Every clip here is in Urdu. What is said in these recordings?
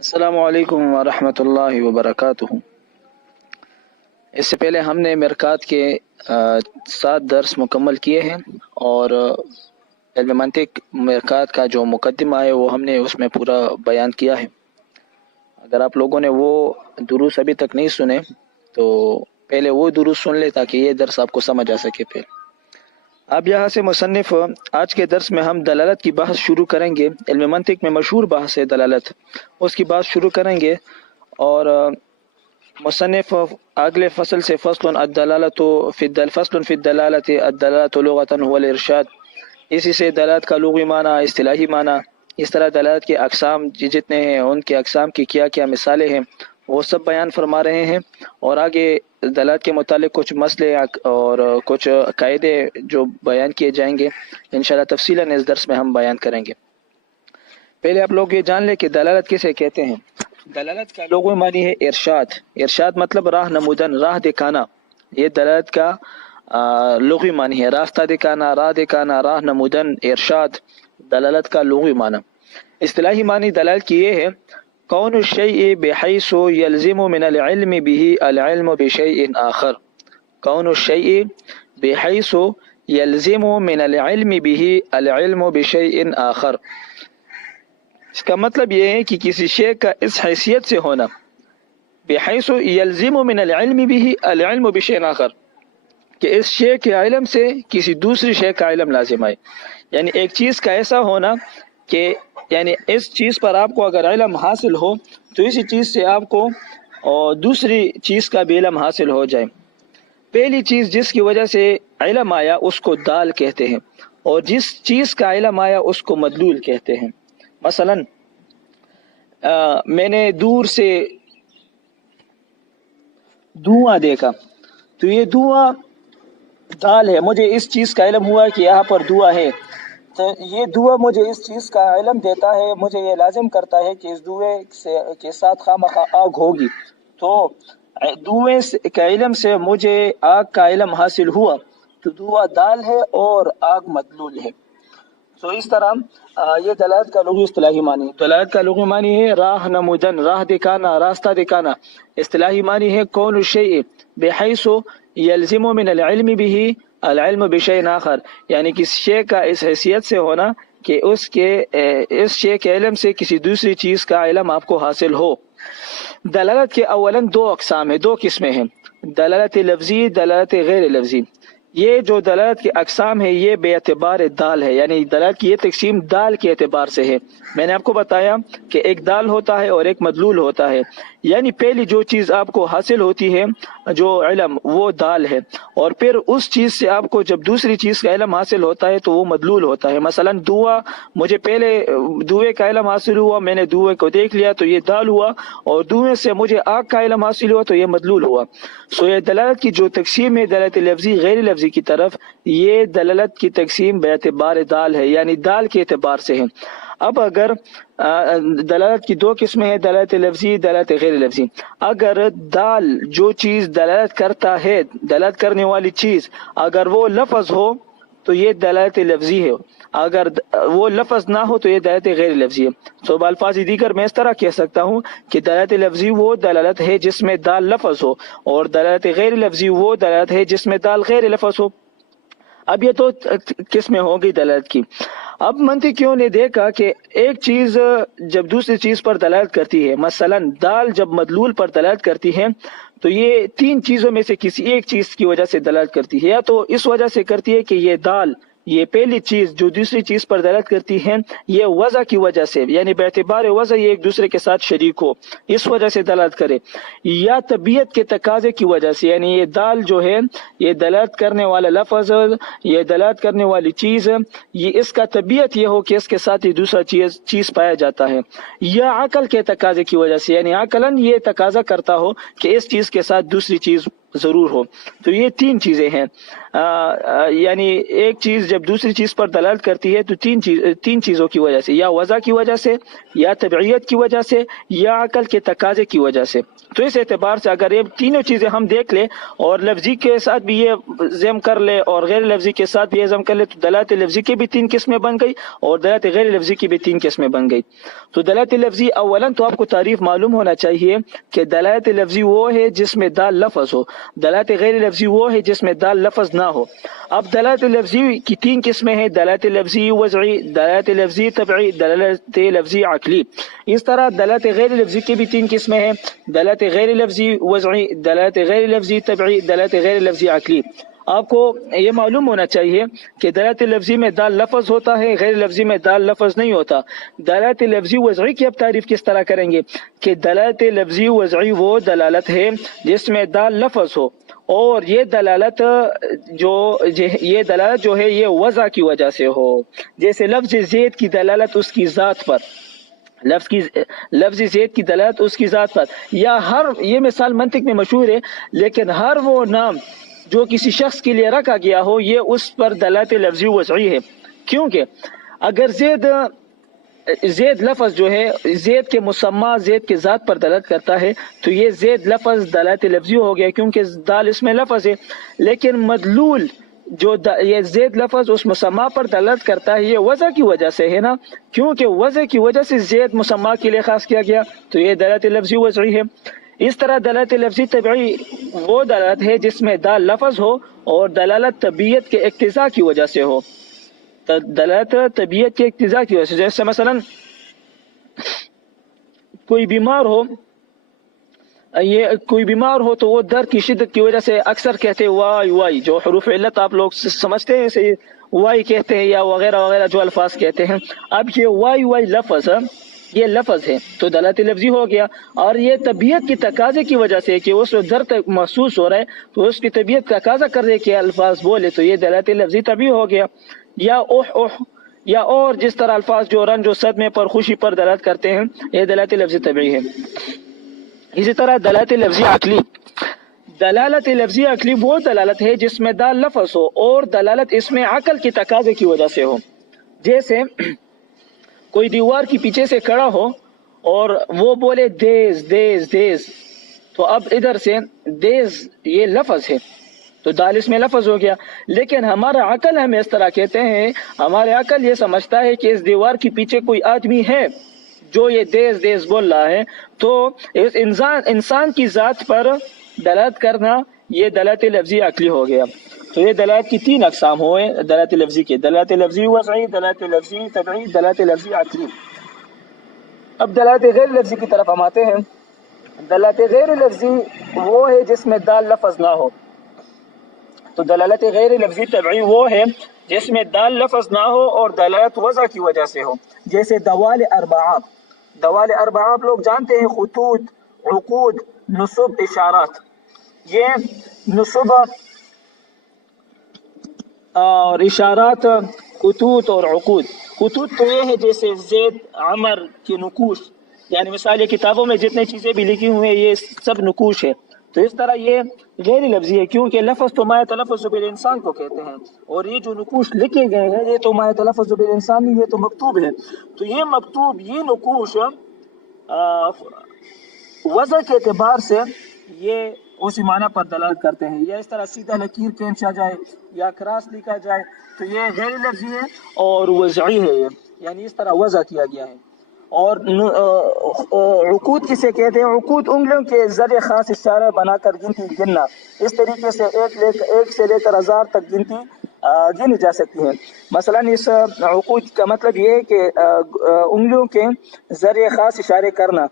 السلام علیکم ورحمۃ اللہ وبرکاتہ۔ اس سے پہلے ہم نے مرقات کے 7 درس مکمل کیے ہیں، اور علم منطق مرقات کا جو مقدمہ ہے وہ ہم نے اس میں پورا بیان کیا ہے۔ اگر آپ لوگوں نے وہ دروس ابھی تک نہیں سنے تو پہلے وہ دروس سن لے تاکہ یہ درس آپ کو سمجھ آ سکے۔ پھر اب یہاں سے مصنف آج کے درس میں ہم دلالت کی بحث شروع کریں گے۔ علم منطق میں مشہور بحث ہے دلالت، اس کی بات شروع کریں گے۔ اور مصنف اگلے فصل سے فصل الدلالت فی الدلالت الدلالت لغۃ هو الارشاد، اسی سے دلالت کا لغوی معنی، اصطلاحی معنی، اس طرح دلالت کے اقسام جتنے ہیں ان کے اقسام کی کیا کیا مثالیں ہیں وہ سب بیان فرما رہے ہیں۔ اور آگے دلالت کے متعلق کچھ مسئلے اور کچھ قاعدے جو بیان کیے جائیں گے انشاءاللہ تفصیلاً اس درس میں ہم بیان کریں گے۔ پہلے آپ لوگ یہ جان لیں کہ دلالت کسے کہتے ہیں۔ دلالت کا لغوی معنی ہے ارشاد۔ ارشاد مطلب راہ نمودن، راہ دکھانا، یہ دلالت کا لغوی معنی ہے۔ راستہ دکھانا، راہ دکھانا، راہ نمودن، ارشاد دلالت کا لغوی معنی۔ اصطلاحی معنی دلالت کی یہ ہے کون الشیء بحیث یلزم من العلم به العلم بشیء آخر، کون الشیء بحیث یلزم من العلم به العلم بشیء آخر، اس کا مطلب یہ ہے کہ کسی شے کا اس حیثیت سے ہونا، بحیث یلزم من العلم به العلم بشیء آخر، کہ اس شے کے علم سے کسی دوسری شے کا علم لازم آئے۔ یعنی ایک چیز کا ایسا ہونا کہ یعنی اس چیز پر آپ کو اگر علم حاصل ہو تو اسی چیز سے آپ کو اور دوسری چیز کا بھی علم حاصل ہو جائے۔ پہلی چیز جس کی وجہ سے علم آیا اس کو دال کہتے ہیں، اور جس چیز کا علم آیا اس کو مدلول کہتے ہیں۔ مثلا میں نے دور سے دھواں دیکھا تو یہ دھواں دال ہے، مجھے اس چیز کا علم ہوا کہ یہاں پر دھواں ہے، تو یہ دھواں مجھے اس چیز کا علم دیتا ہے، مجھے یہ لازم کرتا ہے کہ اس دھویں کے ساتھ خواہ آگ ہوگی، تو دھویں کا علم سے مجھے آگ کا علم حاصل ہوا، تو دھواں دال ہے اور آگ مدلول ہے۔ تو اس طرح یہ دلالت کا لغوی اصطلاحی معنی ہے۔ دلالت کا لغوی معنی ہے راہ نمودن، راہ دکھانا، راستہ دکھانا۔ اصطلاحی معنی ہے کون الشیء بحیث یلزم من العلم به العلم بشیء آخر، یعنی کسی شے کا اس حیثیت سے ہونا کہ اس شے کے علم سے کسی دوسری چیز کا علم آپ کو حاصل ہو۔ دلالت کے اولاً 2 اقسام ہیں، 2 قسمیں ہیں، دلالت لفظی، دلالت غیر لفظی۔ یہ جو دلالت کے اقسام ہے یہ بے اعتبار دال ہے، یعنی دلالت کی یہ تقسیم دال کے اعتبار سے ہے۔ میں نے آپ کو بتایا کہ ایک دال ہوتا ہے اور ایک مدلول ہوتا ہے، یعنی پہلی جو چیز آپ کو حاصل ہوتی ہے جو علم وہ دال ہے، اور پھر اس چیز سے آپ کو جب دوسری چیز کا علم حاصل ہوتا ہے تو وہ مدلول ہوتا ہے۔ مثلا دھواں، مجھے پہلے دھویں کا علم حاصل ہوا، میں نے دھویں کو دیکھ لیا تو یہ دال ہوا، اور دھویں سے مجھے آگ کا علم حاصل ہوا تو یہ مدلول ہوا۔ سو یہ دلالت کی جو تقسیم ہے دلالت لفظی غیر لفظی کی طرف، یہ دلالت کی تقسیم بے اعتبار دال ہے، یعنی دال کے اعتبار سے ہے۔ اب اگر دلالت کی 2 قسمیں ہیں، دلالت لفظی، دلالت غیر لفظی۔ اگر دال جو چیز دلالت کرتا ہے، دلالت کرنے والی چیز اگر وہ لفظ ہو تو یہ دلالت لفظی ہے، اگر وہ لفظ نہ ہو تو یہ دلالت غیر لفظی ہے۔ تو بالفاظ دیگر میں اس طرح کہہ سکتا ہوں کہ دلالت لفظی وہ دلالت ہے جس میں دال لفظ ہو، اور دلالت غیر لفظی وہ دلالت ہے جس میں دال غیر لفظ ہو۔ اب یہ 2 قسمیں ہوں گی دلالت کی۔ اب منطقیوں نے دیکھا کہ ایک چیز جب دوسری چیز پر دلالت کرتی ہے، مثلا دال جب مدلول پر دلالت کرتی ہے تو یہ 3 چیزوں میں سے کسی ایک چیز کی وجہ سے دلالت کرتی ہے، یا تو اس وجہ سے کرتی ہے کہ یہ دال، یہ پہلی چیز جو دوسری چیز پر دلالت کرتی ہے یہ وضع کی وجہ سے، یعنی باعتبار وضع یہ ایک دوسرے کے ساتھ شریک ہو، اس وجہ سے دلالت کرے، یا طبیعت کے تقاضے کی وجہ سے، یعنی یہ دال جو ہے یہ دلالت کرنے والا لفظ، یہ دلالت کرنے والی چیز، یہ اس کا طبیعت یہ ہو کہ اس کے ساتھ یہ دوسرا چیز پایا جاتا ہے، یا عقل کے تقاضے کی وجہ سے، یعنی عقلاً یہ تقاضا کرتا ہو کہ اس چیز کے ساتھ دوسری چیز ضرور ہو. تو یہ تین چیزیں ہیں. یعنی ایک چیز جب دوسری چیز پر دلالت کرتی ہے تو تین چیزوں کی وجہ سے، یا وضع کی وجہ سے، یا طبعیت کی وجہ سے، یا عقل کے تقاضے کی وجہ سے. تو اس اعتبار سے اگر یہ تینوں چیزیں ہم دیکھ لیں اور لفظی کے ساتھ بھی یہ ضم کر لے اور غیر لفظی کے ساتھ بھی یہ ضم کر لے، تو دلالت لفظی کی بھی تین قسمیں بن گئی اور دلالت غیر لفظی کی بھی تین قسمیں بن گئی. تو دلالت لفظی، اولاً تو آپ کو تعریف معلوم ہونا چاہیے کہ دلالت لفظی وہ ہے جس میں دال لفظ ہو، دلالت غیر لفظی وہ ہے جس میں دال لفظ نہ ہو. اب دلالت لفظی کی تین قسمیں ہیں: دلالت لفظی وضعی، دلالت لفظی طبعی، دلالت لفظی عقلی. اس طرح دلالت غیر لفظی کی بھی تین قسمیں ہیں: دلالت غیر لفظی وضعی، دلالت غیر لفظی طبعی، دلالت غیر لفظی عقلی. آپ کو یہ معلوم ہونا چاہیے کہ دلالت لفظی میں دال لفظ ہوتا ہے، غیر لفظی میں دال لفظ نہیں ہوتا. دلالت لفظی وضعی کی اب تعریف کس طرح کریں گے کہ دلالت لفظی وضعی وہ دلالت ہے جس میں دال لفظ ہو، اور یہ دلالت جو ہے یہ وضع کی وجہ سے ہو. جیسے لفظ زید کی دلالت اس کی ذات پر، لفظ زید کی دلالت اس کی ذات پر، یا یہ مثال منطق میں مشہور ہے، لیکن ہر وہ نام جو کسی شخص کے لیے رکھا گیا ہو یہ اس پر دلالت لفظی وضعی ہے. کیونکہ اگر زید لفظ جو ہے زید کے مسمى زید کے ذات پر دلالت کرتا ہے تو یہ زید لفظ دلالت لفظی ہو گیا کیونکہ دال اس میں لفظ ہے. لیکن مدلول جو یہ زید لفظ اس مسمى پر دلالت کرتا ہے یہ وضع کی وجہ سے ہے نا، کیونکہ وضع کی وجہ سے زید مسمى کے لیے خاص کیا گیا تو یہ دلالت لفظی وضعی ہے. اس طرح دلالت لفظی طبعی وہ دلالت ہے جس میں دال لفظ ہو اور دلالت طبیعت کے اقتضاء کی وجہ سے ہو، دلالت طبیعت کے اقتضاء کی وجہ سے. جیسے مثلا کوئی بیمار ہو تو وہ درد کی شدت کی وجہ سے اکثر کہتے ہیں وائی وائی، جو حروف علت آپ لوگ سمجھتے ہیں اسے وائی کہتے ہیں یا وغیرہ وغیرہ جو الفاظ کہتے ہیں. اب یہ وائی وائی لفظ یہ لفظ ہے تو دلالت لفظی ہو گیا، اور یہ طبیعت کی تقاضے کی وجہ سے کہ اس درد محسوس ہو رہا ہے تو اس کی طبیعت تقاضا کر رہے کہ الفاظ بولے تو یہ دلالت لفظی طبعی ہو گیا. یا یا اور جس طرح الفاظ جو رنج و صدمے پر خوشی پر دلالت کرتے ہیں یہ دلالت لفظی طبعی ہے. اسی طرح دلالت لفظی عقلی، دلالت لفظی عقلی وہ دلالت ہے جس میں دال لفظ ہو اور دلالت اس میں عقل کی تقاضے کی وجہ سے ہو. جیسے کوئی دیوار کی پیچھے سے کھڑا ہو اور وہ بولے دیز دیز دیز، تو اب ادھر سے دیز یہ لفظ ہے تو دال اس میں لفظ ہو گیا. لیکن ہمارا عقل ہمیں اس طرح کہتے ہیں، ہمارے عقل یہ سمجھتا ہے کہ اس دیوار کے پیچھے کوئی آدمی ہے جو یہ دیز دیز بول رہا ہے، تو اس انسان کی ذات پر دلالت کرنا یہ دلالت لفظی عقلی ہو گیا. تو یہ دلالت کی تین اقسام ہوئے دلالت لفظی کے: دلالت لفظی وضعی، دلالت لفظی طبعی، دلالت لفظی عقلی. اب دلالت غیر لفظی کی طرف ہم آتے ہیں. دلالت غیر لفظی وہ ہے جس میں دال لفظ نہ ہو. تو دلالت غیر لفظی طبعی وہ ہے جس میں دال لفظ نہ ہو اور دلالت وضع کی وجہ سے ہو. جیسے دوال اربعہ، دوال اربعہ آپ لوگ جانتے ہیں: خطوط، عقود، نصب، اشارات. یہ نصب اور اشارات، خطوط اور عقود. خطوط تو یہ ہے جیسے زید عمر کی نقوش، یعنی مثال یہ کتابوں میں جتنے چیزیں بھی لکھی ہوئی ہیں یہ سب نقوش ہے. تو اس طرح یہ غیر لفظی ہے کیونکہ لفظ تو ما تلفظ بالانسان کو کہتے ہیں، اور یہ جو نقوش لکھے گئے ہیں یہ تو ما تلفظ بالانسان نہیں، یہ تو مکتوب ہے. تو یہ مکتوب، یہ نقوش وضع کے اعتبار سے یہ اسی معنی پر دلالت کرتے ہیں. یا اس طرح سیدھا لکیر کھینچا جائے یا کراس لکھا جائے تو یہ غیر لفظی ہے اور وضعی ہے، یعنی اس طرح وضع کیا گیا ہے. اور عقود کسے کہتے ہیں؟ عقود انگلیوں کے ذریعے خاص اشارے بنا کر گننا. اس طریقے سے ایک سے لے کر 1000 تک گنتی گنی جا سکتی ہے. مثلا اس عقود کا مطلب یہ ہے کہ انگلیوں کے ذریعے خاص اشارے کرنا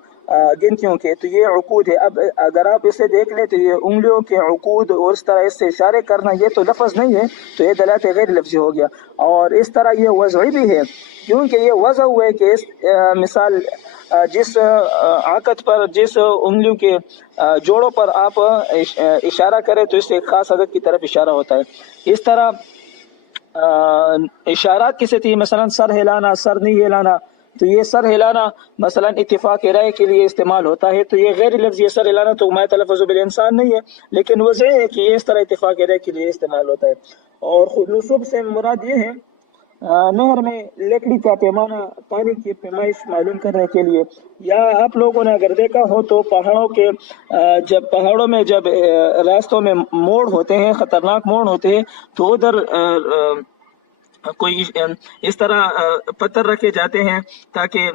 گنتیوں کے، تو یہ عقود ہے. اب اگر آپ اسے دیکھ لیں تو یہ انگلیوں کے عقود اور اس طرح اس سے اشارے کرنا یہ تو لفظ نہیں ہے، تو یہ دلالت غیر لفظی ہو گیا. اور اس طرح یہ وضعی بھی ہے کیونکہ یہ وضع ہوا ہے کہ مثال جس عقد پر، جس انگلیوں کے جوڑوں پر آپ اشارہ کریں تو اس سے ایک خاص عدد کی طرف اشارہ ہوتا ہے. اس طرح اشارات کسے تھی؟ مثلا سر ہلانا، سر نہیں ہلانا، تو یہ سر ہلانا مثلا اتفاق رائے کے لیے استعمال ہوتا ہے، تو یہ غیر لفظی سر ہلانا تو ما تلفظ بالانسان نہیں ہے، لیکن وضع ہے کہ یہ اس طرح اتفاق رائے کے لیے استعمال ہوتا ہے۔ اور نصب سے مراد یہ ہے نہر میں لکڑی کا پیمانہ، پانی کی پیمائش معلوم کرنے کے لیے، یا آپ لوگوں نے اگر دیکھا ہو تو پہاڑوں میں جب راستوں میں موڑ ہوتے ہیں، خطرناک موڑ ہوتے ہیں، تو ادھر کوئی اس طرح پتھر رکھے جاتے ہیں تاکہ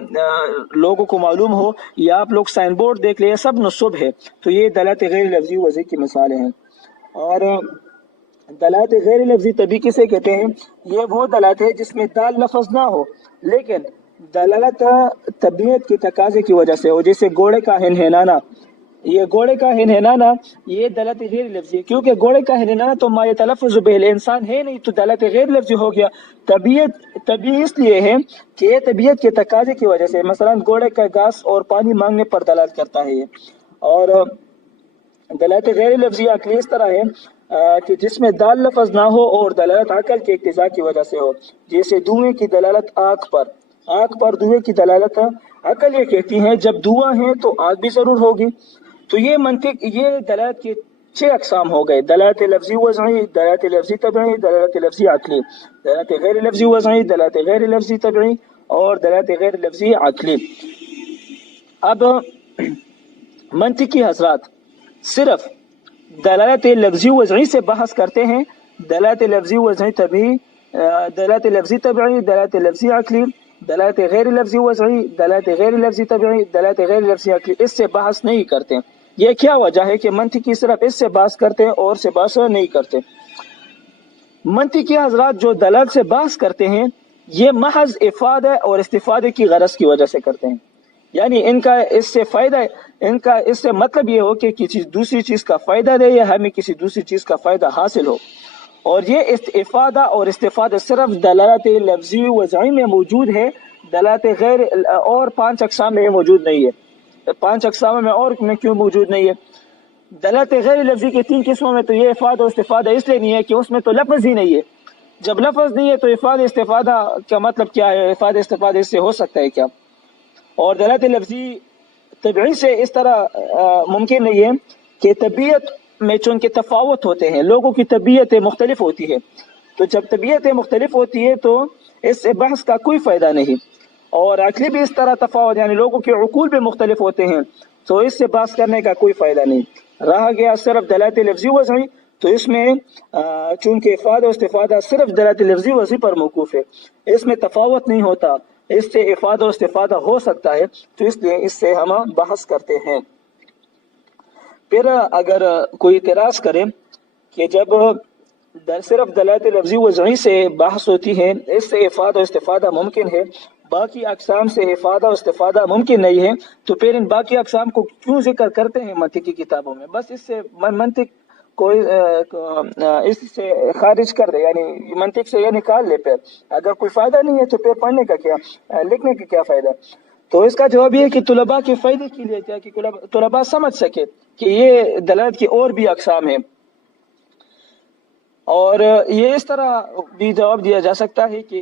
لوگوں کو معلوم ہو، یا آپ لوگ سائن بورڈ دیکھ لیں، سب نصب ہے۔ تو یہ دلالت غیر لفظی وضع کی مثالیں ہیں۔ اور دلالت غیر لفظی طبی کسے کہتے ہیں؟ یہ وہ دلالت ہے جس میں دال لفظ نہ ہو لیکن دلالت طبیعت کے تقاضے کی وجہ سے ہو، جیسے گھوڑے کا ہنہنانا۔ یہ گھوڑے کا ہنہنانا یہ دلالت غیر لفظی ہے، کیونکہ گھوڑے کا ہنہنانا تو ما یتلفظ به الانسان ہے نہیں، تو دلالت غیر لفظی ہو گیا۔ طبیعی اس لیے ہے کہ یہ طبیعت کے تقاضے کی وجہ سے، مثلا گھوڑے کا گھاس اور پانی مانگنے پر دلالت کرتا ہے۔ اور دلالت غیر لفظی عقلی اس طرح ہے کہ جس میں دال لفظ نہ ہو اور دلالت عقل کے اقتضاء کی وجہ سے ہو، جیسے دھوئیں کی دلالت آگ پر دھوئیں کی دلالت عقل یہ کہتی ہے جب دھواں ہے تو آگ بھی ضرور ہوگی۔ تو یہ منطق، یہ دلالت کے 6 اقسام ہو گئے: دلالت لفظی وضعی، دلالت لفظی طبعی، دلالت لفظی عقلی، دلالت غیر لفظی وضعی، دلالت غیر لفظی طبعی اور دلالت غیر لفظی عقلی۔ اب منطقی حضرات صرف دلالت لفظی وضعی سے بحث کرتے ہیں، دلالت لفظی وضعی طبعی، دلالت لفظی طبعی، دلالت لفظی عقلی، دلالت غیر لفظی وضعی، دلالت غیر لفظی طبعی، دلالت غیر لفظی عقلی، اس سے بحث نہیں کرتے۔ یہ کیا وجہ ہے کہ منطقی صرف اس سے بحث کرتے ہیں اور سے بحث نہیں کرتے؟ منطقی حضرات جو دلالت سے بحث کرتے ہیں یہ محض افادہ اور استفادے کی غرض کی وجہ سے کرتے ہیں، یعنی ان کا اس سے مطلب یہ ہو کہ کسی دوسری چیز کا فائدہ دے یا ہمیں کسی دوسری چیز کا فائدہ حاصل ہو۔ اور یہ افادہ اور استفادہ صرف دلالت لفظی وضعی میں موجود ہے، دلالت غیر اور 5 اقسام میں موجود نہیں ہے۔ 5 اقسام میں اور میں کیوں موجود نہیں ہے؟ دلالت غیر لفظی کے 3 قسموں میں تو یہ افادہ و استفادہ اس لیے نہیں ہے کہ اس میں تو لفظ ہی نہیں ہے۔ جب لفظ نہیں ہے تو افادہ استفادہ کا مطلب کیا ہے؟ افادہ استفادہ اس سے ہو سکتا ہے کیا؟ اور دلالت لفظی طبعی سے اس طرح ممکن نہیں ہے کہ طبیعت میں چونکہ تفاوت ہوتے ہیں، لوگوں کی طبیعتیں مختلف ہوتی ہے، تو جب طبیعتیں مختلف ہوتی ہے تو اس سے بحث کا کوئی فائدہ نہیں۔ اور عقلی بھی اس طرح تفاوت، یعنی لوگوں کے عقول بھی مختلف ہوتے ہیں، تو اس سے بحث کرنے کا کوئی فائدہ نہیں۔ رہا گیا صرف دلالت لفظی وضعی، تو اس میں چونکہ افادہ و استفادہ صرف دلالت لفظی وضعی پر موقوف ہے، اس میں تفاوت نہیں ہوتا، اس سے افادہ و استفادہ ہو سکتا ہے، تو اس لیے اس سے ہم بحث کرتے ہیں۔ پھر اگر کوئی اعتراض کرے کہ جب صرف دلالت لفظی وضعی سے بحث ہوتی ہے، اس سے افادہ و استفادہ ممکن ہے، باقی اقسام سے افادہ و استفادہ ممکن نہیں ہے، تو پھر ان باقی اقسام کو کیوں ذکر کرتے ہیں منطق کی کتابوں میں؟ بس اس سے منطق کو اس سے خارج کر دے، یعنی منطق سے یہ نکال لے۔ پھر اگر کوئی فائدہ نہیں ہے تو پھر پڑھنے کا کیا، لکھنے کا کیا فائدہ؟ تو اس کا جواب یہ ہے کہ طلباء کے فائدے کے لیے کیا، کہ طلباء سمجھ سکے کہ یہ دلالت کی اور بھی اقسام ہیں۔ اور یہ اس طرح بھی جواب دیا جا سکتا ہے کہ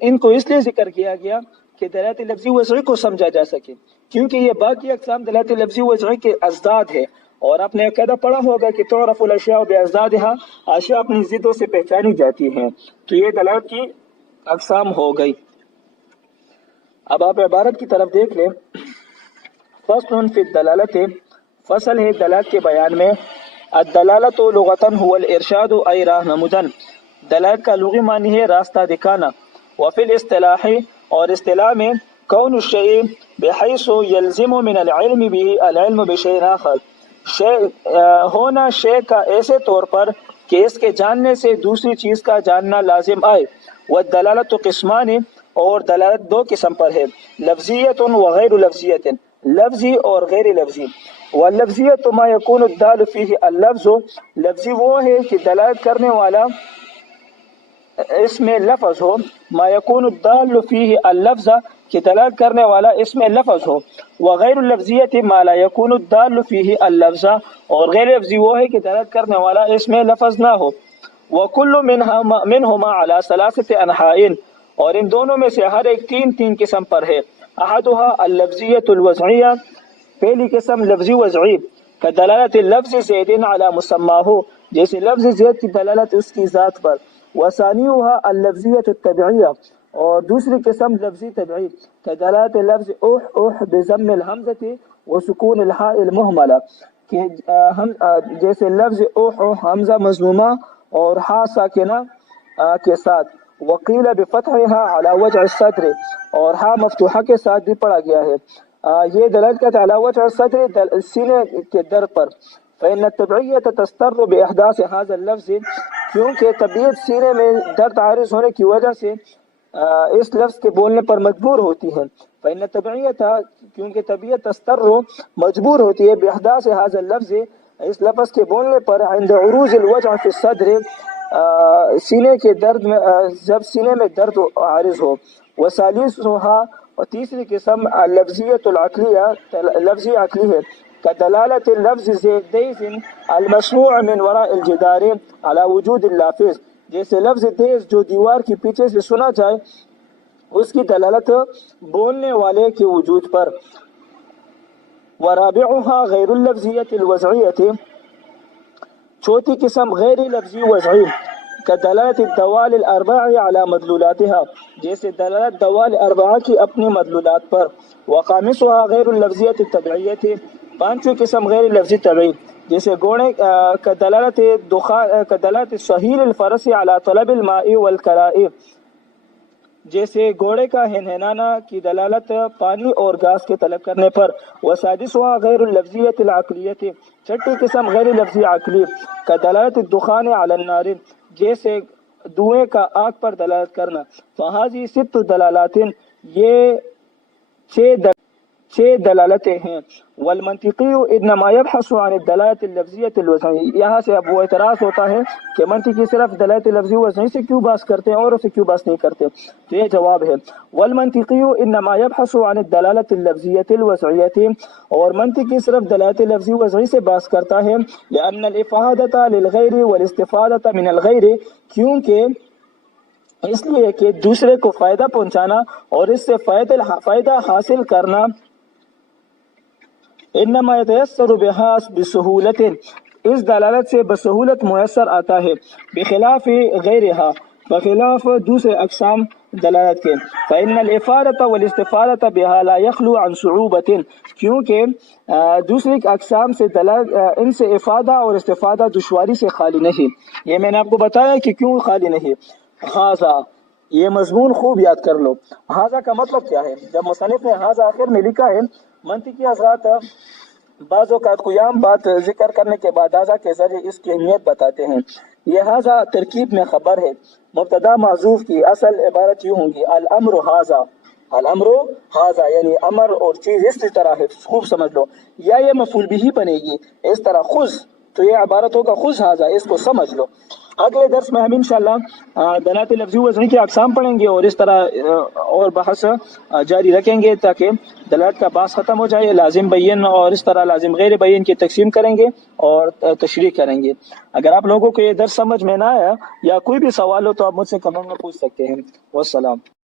ان کو اس لیے ذکر کیا گیا کہ دلالت لفظی وضعی کو سمجھا جا سکے، کیونکہ یہ باقی اقسام دلالت لفظی وضعی کے ازداد ہے۔ اور آپ نے قاعدہ پڑھا ہوگا کہ تعرف الاشیاء بازدادها، اشیاء اپنی ضدوں سے پہچانی جاتی ہیں، تو یہ دلالت کی اقسام ہو گئی۔ اب آپ عبارت کی طرف دیکھ لیں۔ فصل فی الدلالت، فصل ہے دلالت کے بیان میں۔ الدلالت لغتاً هو الارشاد ای راہنمودن، دلالت کا لغوی معنی ہے راستہ دکھانا۔ وفی الاصطلاح، اور اصطلاح میں کون الشیء بحیث یلزم من العلم به العلم بشیء آخر، ہونا شے کا ایسے طور پر کہ اس کے جاننے سے دوسری چیز کا جاننا لازم آئے۔ والدلالت قسمان، اور دلالت 2 قسم پر ہے، لفظیت و غیر لفظیت، لفظی اور غیر لفظی۔ واللفظیت ما یکون الدال فیہ اللفظ، لفظی وہ ہے کہ دلالت کرنے والا اس میں لفظ ہو، ما یکون الدال فیہ اللفظ، کہ دلالت کرنے والا اس میں لفظ ہو۔ وغیر اللفظیت ما لا یکون الدال فیہ اللفظ، اور غیر لفظی وہ ہے کہ دلالت کرنے والا اس میں لفظ نہ ہو۔ وکل منہما علی ثلاثۃ انحاء، اور ان دونوں میں سے ہر ایک تین قسم پر ہے۔ احدها اللفظیۃ الوضعیہ، پہلی قسم لفظی وضعی، کدلالت لفظ زید علی مسماہ، جیسے لفظ زید کی دلالت اس کی ذات پر۔ وثانیها اللفظیۃ التبعیہ، اور دوسری قسم لفظی تبعی، کدلالت لفظ اوح بضم الحمزۃ وسکون الحاء المہملہ، کہ جیسے لفظ اوح حمزہ مضمومہ اور ہا ساکنہ کے ساتھ، وقیل بفتحها علی وجع الصدر، اور ہا مفتوحہ کے ساتھ بھی پڑھا گیا ہے۔ یہ دلالت کرتا ہے علی وجع الصدر، سینے کے در پر۔ فإن التبعیۃ تستر بإحداث هذا اللفظ، کیونکہ طبیعت سینے میں درد عارض ہونے کی وجہ سے اس لفظ کے بولنے پر مجبور ہوتی ہے۔ فإن التبعیۃ، کیونکہ طبیعت تستر مجبور ہوتی ہے، بإحداث هذا اللفظ، اس لفظ کے بولنے پر، عند عروج الوجع فی الصدر، سینے کے درد میں، جب سینے میں درد عارض ہو۔ وثالثها، اور تیسری قسم لفظیت العقلیہ، لفظی عقلی ہے، کدلالت لفظ دیز المسموع من وراء الجدار على وجود اللافظ، جیسے لفظ دیز جو دیوار کی پیچھے سے سنا جائے اس کی دلالت بولنے والے کے وجود پر۔ ورابعها غیر اللفظیت الوضعیت، چوتھی قسم غیر لفظی وضعی، کدلالت الدوال الاربع على مدلولاتها، جیسے دلالت دوال اربعہ کی اپنی مدلولات پر۔ وخامسها غیر اللفظیت التبعیت، پانچویں قسم غیر لفظی تبعی، جیسے گھوڑے کدلالت سہیل الفرس علی طلب الماء والکلاء، جیسے گھوڑے کا ہنہنانا کی دلالت پانی اور گھاس کے طلب کرنے پر۔ وسادسها غیر اللفظیت العقلیت، چھٹی قسم غیر لفظی عقلی، کدلالت الدخان علی النار، جیسے دھوئیں کا آگ پر دلالت کرنا۔ فہذی ست دلالات، یہ چھ دلالتیں ہیں۔ والمنطقی انما يبحث عن الدلالت اللفظیت الوضعی، یہاں سے اب وہ اعتراض ہوتا ہے کہ منطقی صرف دلالت لفظی وضعی سے کیوں بحث کرتے ہیں اور اسے کیوں بحث نہیں کرتے، تو یہ جواب ہے۔ والمنطقی انما يبحث عن الدلالت اللفظیت الوضعیت، اور منطقی صرف دلالت لفظی وضعی سے بحث کرتا ہے، لأن الافادۃ للغیر والاستفادۃ من الغیر، کیونکہ اس لیے کہ دوسرے کو فائدہ پہنچانا اور اس سے فائدہ حاصل کرنا، انما يتيسر بها بسہولت، اس دلالت سے بسہولت میسر آتا ہے، بخلاف غیرها، بخلاف دوسرے اقسام دلالت کے۔ فإن الافادۃ والاستفادۃ بها لا يخلو عن صعوبۃ، کیونکہ دوسری اقسام سے دلالت، ان سے افادہ اور استفادہ دشواری سے خالی نہیں۔ یہ میں نے آپ کو بتایا کہ کیوں خالی نہیں۔ ھذا، یہ مضمون خوب یاد کر لو۔ ھذا کا مطلب کیا ہے؟ جب مصنف نے ھذا آخر میں لکھا ہے، منطقی حضرات بعض اوقات قیام بات ذکر کرنے کے بعد ھذا کے ذریعے اس کی اہمیت بتاتے ہیں۔ یہ ھذا ترکیب میں خبر ہے، مبتدا معذوف کی اصل عبارت یوں ہوگی، الامر ھذا، الامر ھذا، یعنی امر اور چیز اس طرح ہے، خوب سمجھ لو۔ یا یہ مفعول بھی بنے گی اس طرح، خذ، تو یہ عبارت ہوگا خذ ھذا، اس کو سمجھ لو۔ اگلے درس میں ہم انشاءاللہ دلالت لفظی وضعی کے اقسام پڑھیں گے اور اس طرح اور بحث جاری رکھیں گے تاکہ دلالت کا بحث ختم ہو جائے۔ لازم بین اور اس طرح لازم غیر بین کی تقسیم کریں گے اور تشریح کریں گے۔ اگر آپ لوگوں کو یہ درس سمجھ میں نہ آیا یا کوئی بھی سوال ہو تو آپ مجھ سے کمنٹ میں پوچھ سکتے ہیں۔ والسلام۔